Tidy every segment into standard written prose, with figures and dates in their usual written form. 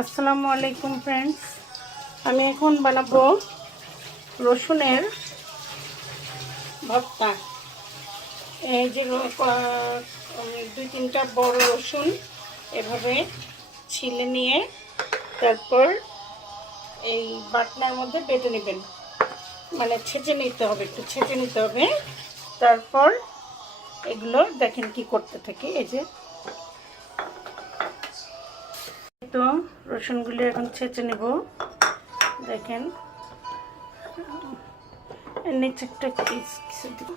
আসসালামু আলাইকুম ফ্রেন্ডস, আমি এখন বানাবো রসুনের ভর্তা। এই যে দুই তিনটা বড় রসুন এভাবে ছিলে নিয়ে তারপর এই বাটনার মধ্যে বেটে নেবেন, মানে ছেঁচে নিতে হবে, একটু ছেঁচে নিতে হবে। তারপর এগুলো দেখেন কি করতে থাকি। এই যে তো রসুনগুলো এখন ছেঁচে নেব। দেখেন নিচে একটা কিছু দিব,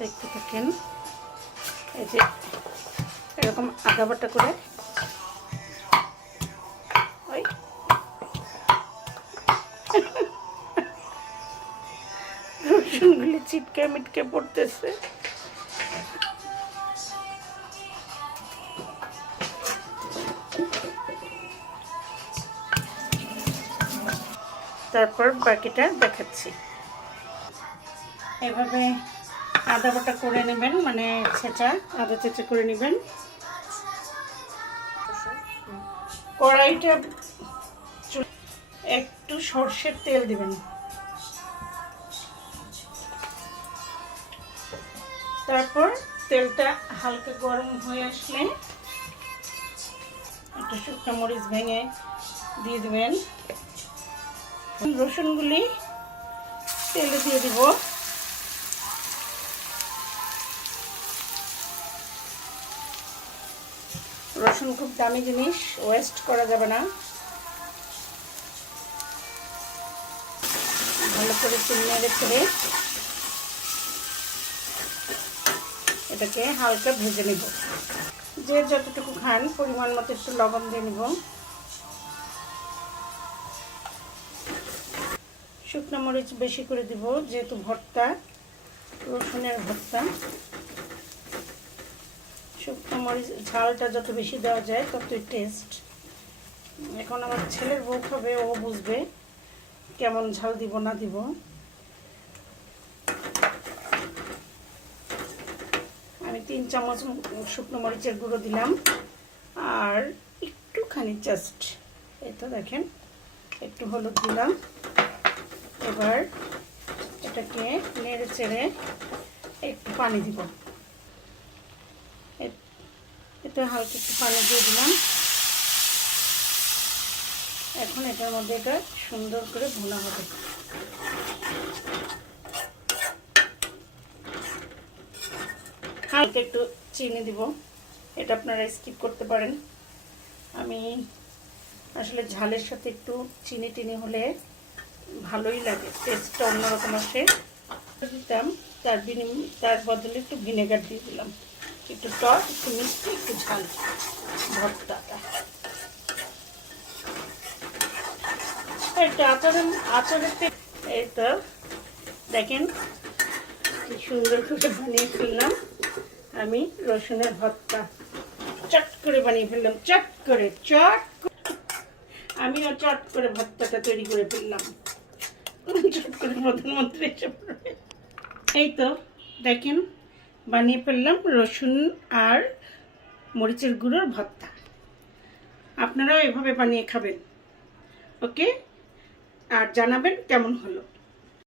দেখতে থাকেন। এই যে এরকম আদা বাটা করে ওই রসুনগুলি চিটকে মিটকে পড়তেছে। তারপর বাকিটা দেখাচ্ছি। এভাবে আদা বাটা করে নেবেন, মানে ছেঁচা আদা ছেঁচা করে নেবেন। কড়াইটা একটু সর্ষের তেল দিবেন। তারপর তেলটা হালকা গরম হয়ে আসলে একটা শুকনো মরিচ ভেঙে দিয়ে দিবেন। রসুনগুলি তেলে দিয়ে দিব। রসুন খুব দামি জিনিস, ওয়েস্ট করা যাবে না। ভালো করে নেড়ে চেড়ে এটাকে হালকা ভেজে নেব। যে যতটুকু খান পরিমাণ মতো একটু লবণ দিয়ে নেব। শুকনো মরিচ বেশি করে দিব, যেহেতু ভর্তা, রসুনের ভর্তা। শুকনো মরিচ ঝালটা যত বেশি দেওয়া যায় ততই টেস্ট। এখন আমার ছেলের বউ খাবে, ও বুঝবে কেমন ঝাল দিব না দিব। আমি 3 চামচ শুকনো মরিচের গুঁড়ো দিলাম, আর একটুখানি জাস্ট এই তো দেখেন একটু হলুদ দিলাম। এবার এটাকে নেড়ে চেড়ে একটু পানি দিব। এটা হালকা একটু পানি দিয়ে দিলাম। এখন এটার মধ্যে এটা সুন্দর করে ভুনা হবে। হালকা একটু চিনি দিব, এটা আপনারা স্কিপ করতে পারেন। আমি আসলে ঝালের সাথে একটু চিনি টিনি হলে ভালোই লাগে, টেস্টটা অন্যরকম আসে। দিতাম তার বদলে একটু ভিনেগার দিয়ে দিলাম, একটু টক, একটু মিষ্টি, একটু ঝাল ভর্তাটা। একটা আচারের এই তো দেখেন কি সুন্দর করে বানিয়ে ফেললাম আমি রসুনের ভর্তা। চট করে বানিয়ে ফেললাম, চট করে আমিও চট করে ভর্তাটা তৈরি করে ফেললাম। চট করে প্রধানমন্ত্রী এসে পড়বে। এই তো দেখেন বানিয়ে ফেললাম রসুন আর মরিচের গুঁড়োর ভর্তা। আপনারাও এভাবে বানিয়ে খাবেন, ওকে? আর জানাবেন কেমন হলো।